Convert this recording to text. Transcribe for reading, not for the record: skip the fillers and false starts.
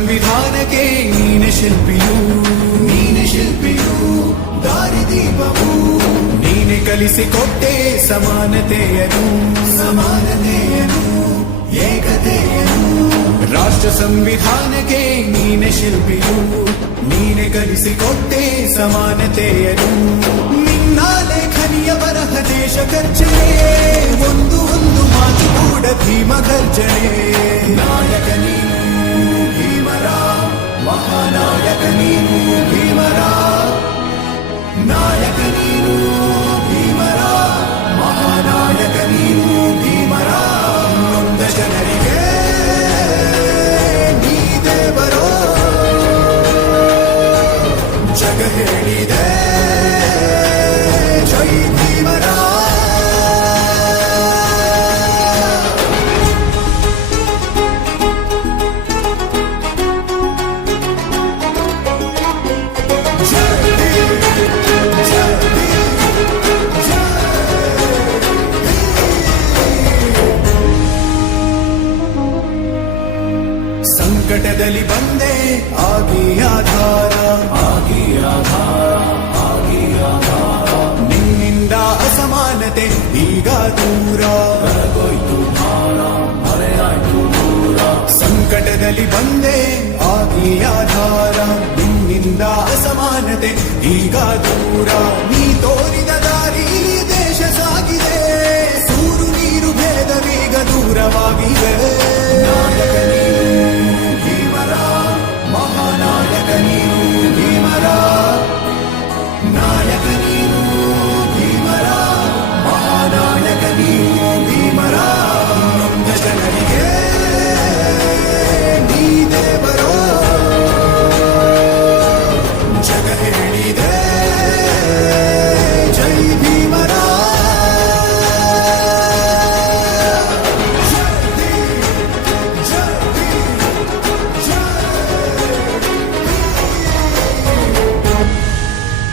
ಸಂವಿಧಾನಕ್ಕೆ ನೀನೆ ಶಿಲ್ಪಿಯು, ನೀನೆ ಶಿಲ್ಪಿಯು, ದಾರಿದೀಪವು ನೀನೆ ಕಲಿಸಿಕೊಟ್ಟೆ ಸಮಾನತೆಯನು, ಸಮಾನತೆಯನು, ಏಕತೆಯನು. ರಾಷ್ಟ್ರ ಸಂವಿಧಾನಕ್ಕೆ ನೀನೆ ಶಿಲ್ಪಿಯು, ನೀನೆ ಕಲಿಸಿಕೊಟ್ಟೆ ಸಮಾನತೆಯನು. ನಿನ್ನ ಲೇಖನಿಯ ಬರಹ ದೇಶ ಗರ್ಜನೆ, ಒಂದು ಒಂದು ಮಾತು ಕೂಡ ಭೀಮ ಗರ್ಜನೆ. ನಾಯಕ ನೀನು ಭೀಮರ, ಮಹಾನಾಯಕ ನೀನು ಭೀಮರ, ನಾಯಕ ನೀನು ಭೀಮರ, ಮಹಾನಾಯಕ ನೀನು ಭೀಮರ. ನೊಂದ ಜನರಿಗೆ ನೀ ದೇವರೋ ಜಗ ಹೇಳಿದೆ ಜೈ ಭೀಮರ. ಸಂಕಟದಲ್ಲಿ ಬಂದೆ ಆಗಿ ಆಧಾರ, ಆಗಿ ಆಧಾರ, ಆಗಿ ಆಧಾರ. ನಿನ್ನಿಂದ ಅಸಮಾನತೆ ಈಗ ದೂರ, ಕರಗೋಯ್ತು ಭಾರ, ಮರೆಯಾಯ್ತು ದೂರ. ಸಂಕಟದಲ್ಲಿ ಬಂದೆ ಆಗಿ ಆಧಾರ, ನಿನ್ನಿಂದ ಅಸಮಾನತೆ ಈಗ ದೂರ. ನೀ ತೋರಿದ